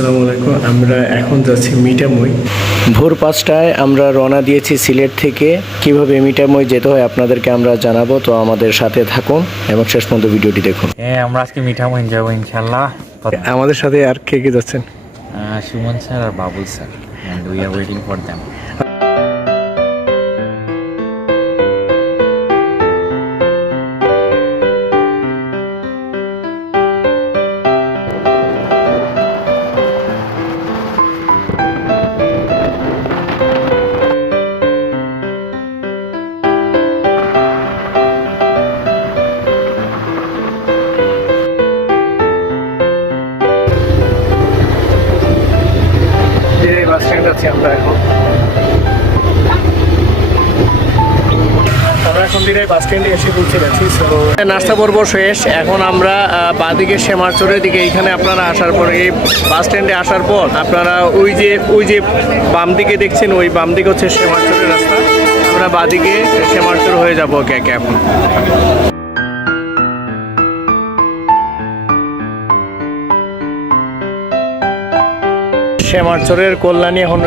আসসালামু আলাইকুম। আমরা এখন যাচ্ছি মিঠামই। ভোর ৫টায় আমরা রওনা দিয়েছি সিলেট থেকে। কিভাবে মিঠামই যেতে হয় আপনাদেরকে আমরা জানাবো, তো আমাদের সাথে থাকুন এবং শেষ পর্যন্ত ভিডিওটি দেখুন। আমরা আজকে মিঠামই যাবো ইনশাল্লাহ। আমাদের সাথে আর কে কে যাচ্ছেন? সুমন স্যার আর Babul sir, and we are waiting for them. Bus stand আছি আমরা এখন দিনে বাস স্ট্যান্ডে এসে পৌঁছে গেছি। সো নাস্তা পর্ব শেষ। এখন আমরা বাঁদিকে শ্যামারচরের দিকে, এইখানে আপনারা আসার পর, এই বাস স্ট্যান্ডে আসার পর আপনারা ওই যে বাম দিকে দেখছেন, ওই বাম দিকে হচ্ছে শ্যামারচরের রাস্তা। আমরা বাঁদিকে শ্যামারচর হয়ে যাবো একে একে এখন। শ্যামারচরের কল্যাণী এখন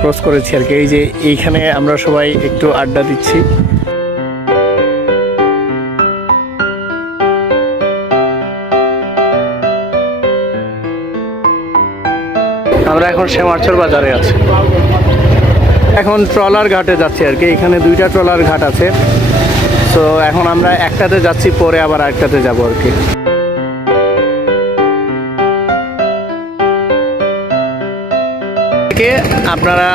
ক্রস করেছি আর কি। এই যে এইখানে আমরা সবাই একটু আড্ডা দিচ্ছি। আমরা এখন শ্যামারচর বাজারে আছি। এখন ট্রলার ঘাটে যাচ্ছি আর কি। এখানে দুইটা ট্রলার ঘাট আছে। তো এখন আমরা একটাতে যাচ্ছি, পরে আবার আরেকটাতে যাবো আর কি। আপনারা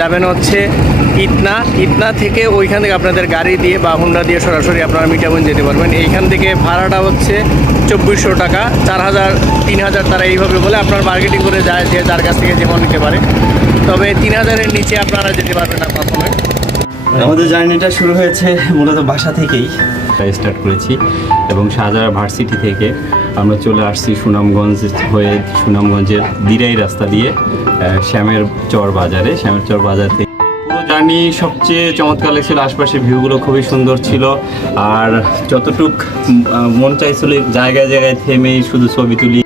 যাবেন হচ্ছে ইটনা থেকে, ওইখান থেকে আপনাদের গাড়ি দিয়ে বা হুন্ডা দিয়ে সরাসরি আপনারা মিঠামই যেতে পারবেন। এইখান থেকে ভাড়াটা হচ্ছে 2400 টাকা, 4000 3000 তারা এইভাবে বলে। আপনার মার্কেটিং করে যায় যে যার কাছ থেকে যেমন নিতে পারে, তবে 3000-এর নিচে আপনারা যেতে পারবেন না প্রথমে। আমাদের জার্নিটা শুরু হয়েছে মূলত বাসা থেকেই স্টার্ট করেছি, এবং শাহজাহান ভার্সিটি থেকে আমরা চলে আসছি সুনামগঞ্জ হয়ে, সুনামগঞ্জের দিরাই রাস্তা দিয়ে শ্যামের চর বাজারে। শ্যামের চর বাজার থেকে পুরো জার্নি সবচেয়ে চমৎকার লেগেছিল। আশপাশের ভিউগুলো খুবই সুন্দর ছিল, আর যতটুক মন চাইছিল জায়গায় জায়গায় থেমে শুধু ছবি তুলি।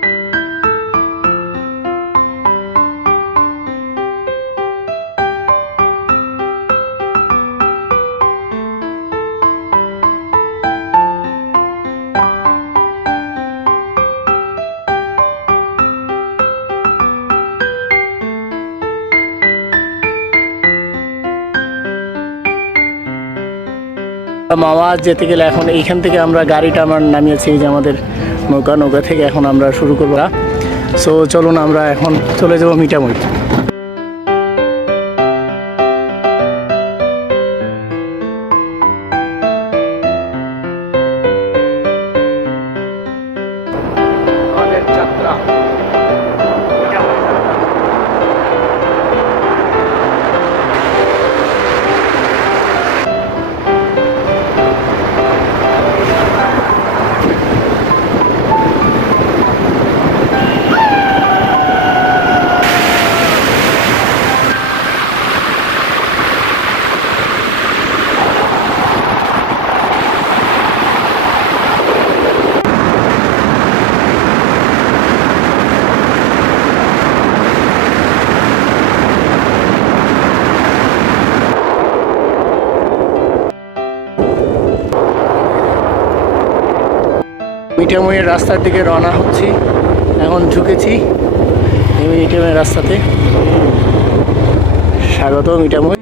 মামা যেতে গেলে এখন এইখান থেকে আমরা গাড়িটা আমার নামিয়েছি, এই যে আমাদের নৌকা থেকে এখন আমরা শুরু করবো। সো চলুন আমরা এখন চলে যাবো মিঠামই। মিঠামইয়ের রাস্তার দিকে রওনা হচ্ছি। এখন ঢুকেছি মিঠামইয়ের রাস্তাতে। স্বাগত মিঠামই।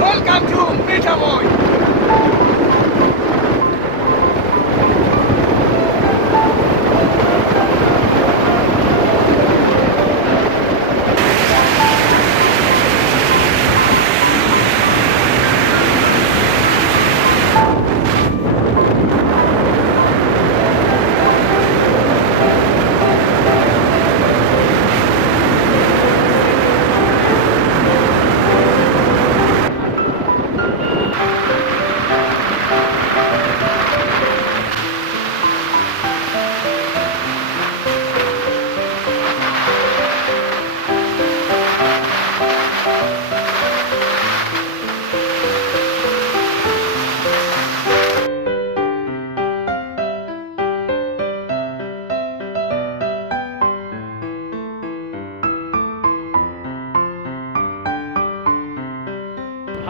Welcome to মিঠামই।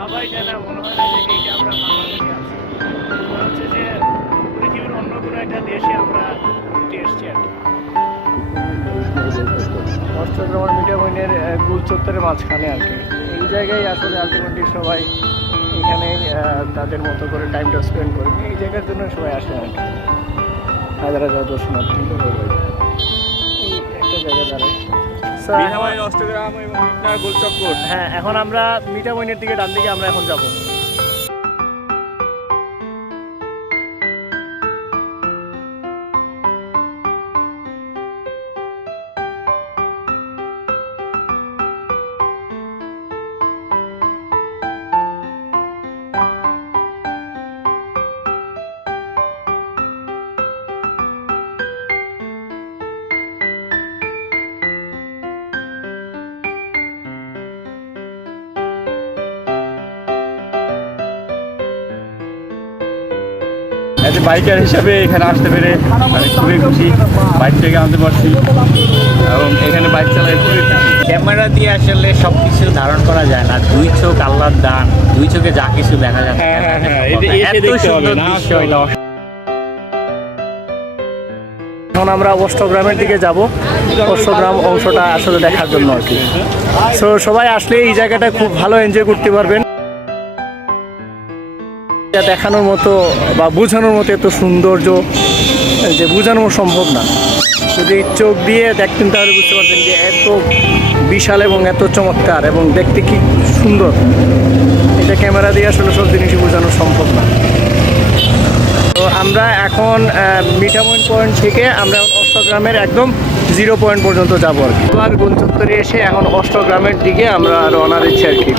ভাবাই যায় না, মনে হয় না যে এইটা আমরা বাংলাদেশে আছি, মনে হচ্ছে যে পৃথিবীর অন্য কোনো একটা দেশে আমরা ঘুরতে এসেছি আর কি। অষ্টগ্রাম মিঠামইনের গোল চত্বরের মাঝখানে আর কি, এই জায়গায় আসলে আলটিমেটলি সবাই এখানে তাদের মতো করে টাইমটা স্পেন্ড করে, এই জায়গার জন্য সবাই আসে আর কি। হাজার হাজার দর্শনার্থী এই একটা জায়গা দাঁড়ায়। অষ্টগ্রাম এবং মিটনার গোলচক্কর। হ্যাঁ, এখন আমরা মিঠামইনের দিকে, ডান দিকে আমরা এখন যাবো। এজ এ বাইকার হিসাবে এখানে আসতে পেরে আমি খুবই খুশি। বাইক থেকে আনতে পারছি এবং এখানে বাইক চালাই খুবই খুশি। ক্যামেরা দিয়ে আসলে সবকিছু ধারণ করা যায় না, দুই চোখ আল্লাহর দান, দুই চোখে যা কিছু দেখা যায় এত সুন্দর দৃশ্য এটা। এখন আমরা অষ্টগ্রামের দিকে যাব, অষ্টগ্রাম অংশটা আসলে দেখার জন্য আর কি। সো সবাই আসলে এই জায়গাটা খুব ভালো এনজয় করতে পারবেন। দেখানোর মতো বা বোঝানোর মতো এত সৌন্দর্য যে বোঝানো সম্ভব না, যদি চোখ দিয়ে দেখতেন তাহলে বুঝতে পারতেন যে এত বিশাল এবং এত চমৎকার এবং দেখতে কি সুন্দর, এটা ক্যামেরা দিয়ে আসলে সব জিনিসই বোঝানো সম্ভব না। তো আমরা এখন মিঠামইন পয়েন্ট থেকে আমরা এখন অষ্টগ্রামের একদম 0 পয়েন্ট পর্যন্ত যাবো আর কি। আর গোল চত্বরে এসে এখন অষ্টগ্রামের দিকে আমরা রওনা দিচ্ছি আর কি।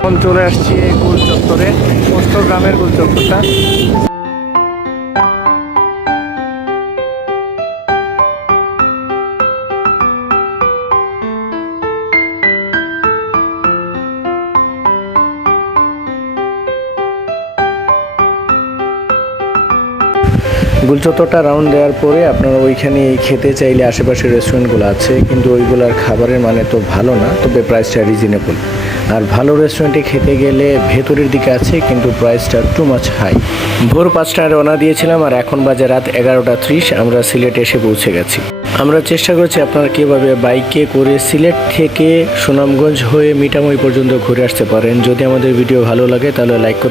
এখন চলে আসছি এই গোল চত্বরে, অষ্টগ্রামের গোল চত্বরটা। গুলচত্বরটা রাউন্ড দেওয়ার পরে আপনারা ওইখানে খেতে চাইলে আশেপাশে রেস্টুরেন্টগুলো আছে, কিন্তু ওইগুলোর খাবারের মানে তো ভালো না, তবে প্রাইসটা রিজনেবল। আর ভালো রেস্টুরেন্টে খেতে গেলে ভেতরের দিকে আছে, কিন্তু প্রাইসটা টু মাচ হাই। ভোর 5টায় রওনা দিয়েছিলাম আর এখন বাজে রাত 11:30, আমরা সিলেট এসে পৌঁছে গেছি। আমরা চেষ্টা করছি আপনারা কীভাবে বাইকে করে সিলেট থেকে সুনামগঞ্জ হয়ে মিঠামই পর্যন্ত ঘুরে আসতে পারেন। যদি আমাদের ভিডিও ভালো লাগে তাহলে লাইক করুন।